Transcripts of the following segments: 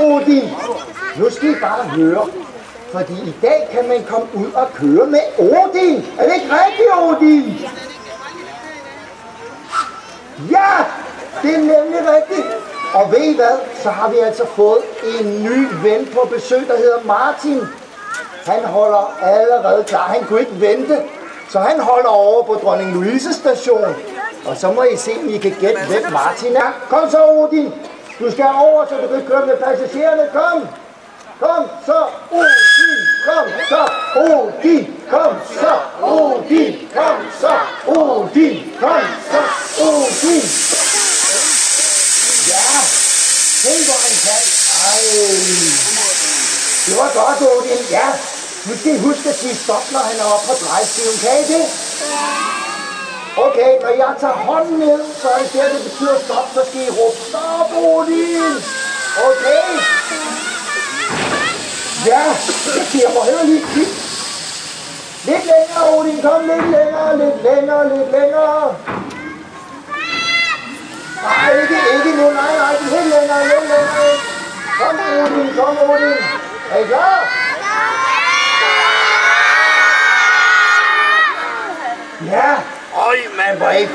Odin. Nu skal I bare høre. Fordi i dag kan man komme ud og køre med Odin. Er det ikke rigtigt, Odin? Ja, det er nemlig rigtigt. Og ved I hvad? Så har vi altså fået en ny ven på besøg, der hedder Martin. Han holder allerede klar. Han kunne ikke vente. Så han holder over på Dronning Louise station. Og så må I se, om I kan gætte, hvem Martin er. Kom så, Odin. Du skal over, så du kan køre med passagererne. Kom. Kom så, Odin. Kom så, Odin. Kom så, Odin. Kom så, Odin. Kom så, Odin. Ja, tænk hvor han kan. Ej. Det var godt, Odin. Ja. Nu skal I huske at sige stop, når han er oppe på drejeskiven. Kan I det? Okay, når jeg tager hånden ned, så er det der, det betyder stop, så skal I råbe stop, Odin! Okay? Ja, jeg må høre lige kig. Lidt længere, Odin, kom lidt længere, lidt længere, lidt længere. Nej, ikke nu, nej, lidt længere, lidt længere. Kom, Odin, kom, Odin. Er I klar? Ja, øj, man var ikke.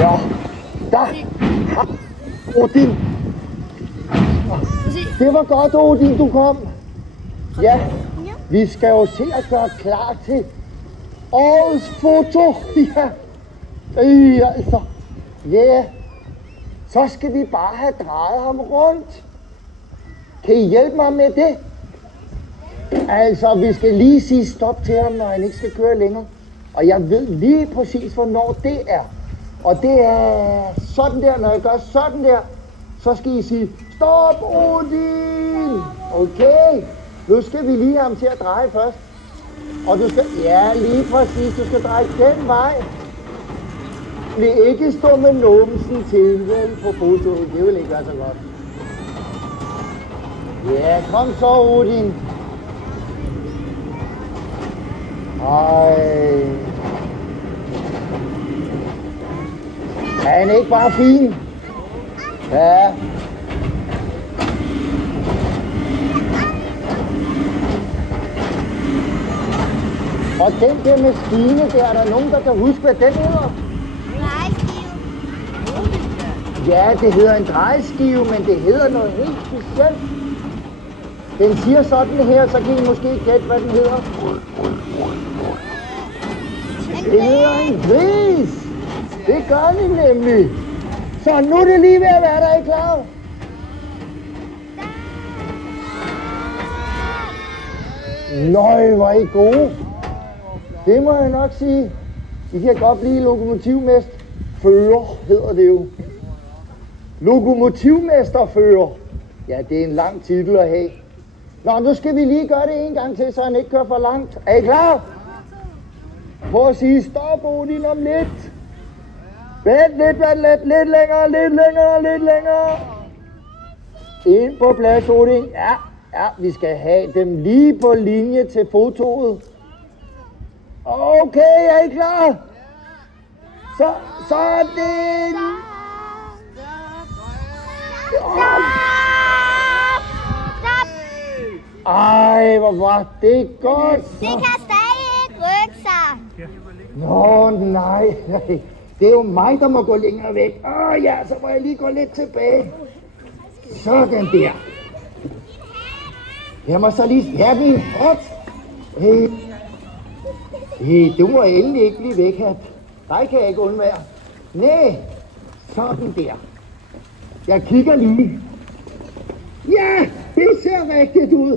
Ja, der. Odin. Det var godt, Odin, du kom. Ja, vi skal jo se at gøre klar til årets foto. Ja, altså. Ja, så skal vi bare have drejet ham rundt. Kan I hjælpe mig med det? Altså, vi skal lige sige stop til ham, når han ikke skal køre længere. Og jeg ved lige præcis, hvornår det er. Og det er sådan der, når jeg gør sådan der, så skal I sige, stop, Odin! Okay, nu skal vi lige have ham til at dreje først. Og du skal, ja, lige præcis, du skal dreje den vej. Vil ikke stå med numsen til på fotoet, det vil ikke være så godt. Ja, kom så, Odin. Ej. Er han ikke bare fin? Ja. Og den der maskine der, er der nogen, der kan huske, hvad den hedder? Drejeskive. Ja, det hedder en drejeskive, men det hedder noget helt specielt. Den siger sådan her, så kan I måske gætte, hvad den hedder. Det hedder en gris. Det gør den nemlig. Så nu er det lige ved at være der, I klar? Nøj, hvor er I gode. Det må jeg nok sige. I kan godt blive lokomotivmesterfører, hedder det jo. Lokomotivmesterfører. Ja, det er en lang titel at have. Nå, nu skal vi lige gøre det en gang til, så han ikke kører for langt. Er I klar? Prøv at sige stop, Odin, om lidt. Vent lidt, lidt længere. Ind på plads, Odin. Ja, Ja, vi skal have dem lige på linje til fotoet. Okay, er I klar? Så er det... Ej, hvor var det godt. Det kan stadig ikke rykke sig. Nå, nej. Det er jo mig, der må gå længere væk. Ja, så må jeg lige gå lidt tilbage. Sådan der. Jeg må så lige have min hat. Du må endelig ikke blive væk, hat. Dig kan jeg ikke undvære. Næh, sådan der. Jeg kigger lige. Ja, det ser rigtigt ud.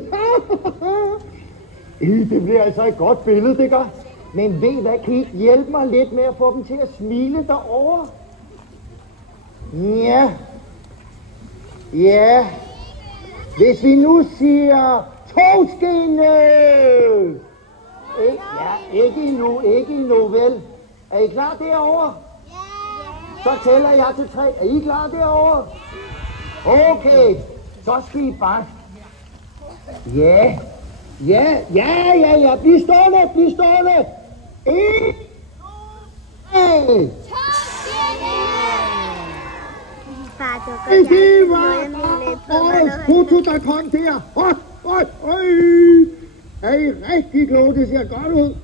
Det bliver altså et godt billede, det gør. Men ved hvad, kan I ikke hjælpe mig lidt med at få dem til at smile derovre? Ja. Ja. Hvis vi nu siger togskinne. Ja, ikke endnu, vel? Er I klar derovre? Så tæller jeg til 3. Er I klar derovre? Okay, så skal I bare... Ja. Bliv stående. 1, 2, 3. Det var årets foto, der kom der. Er I rigtig kloge? Det ser godt ud.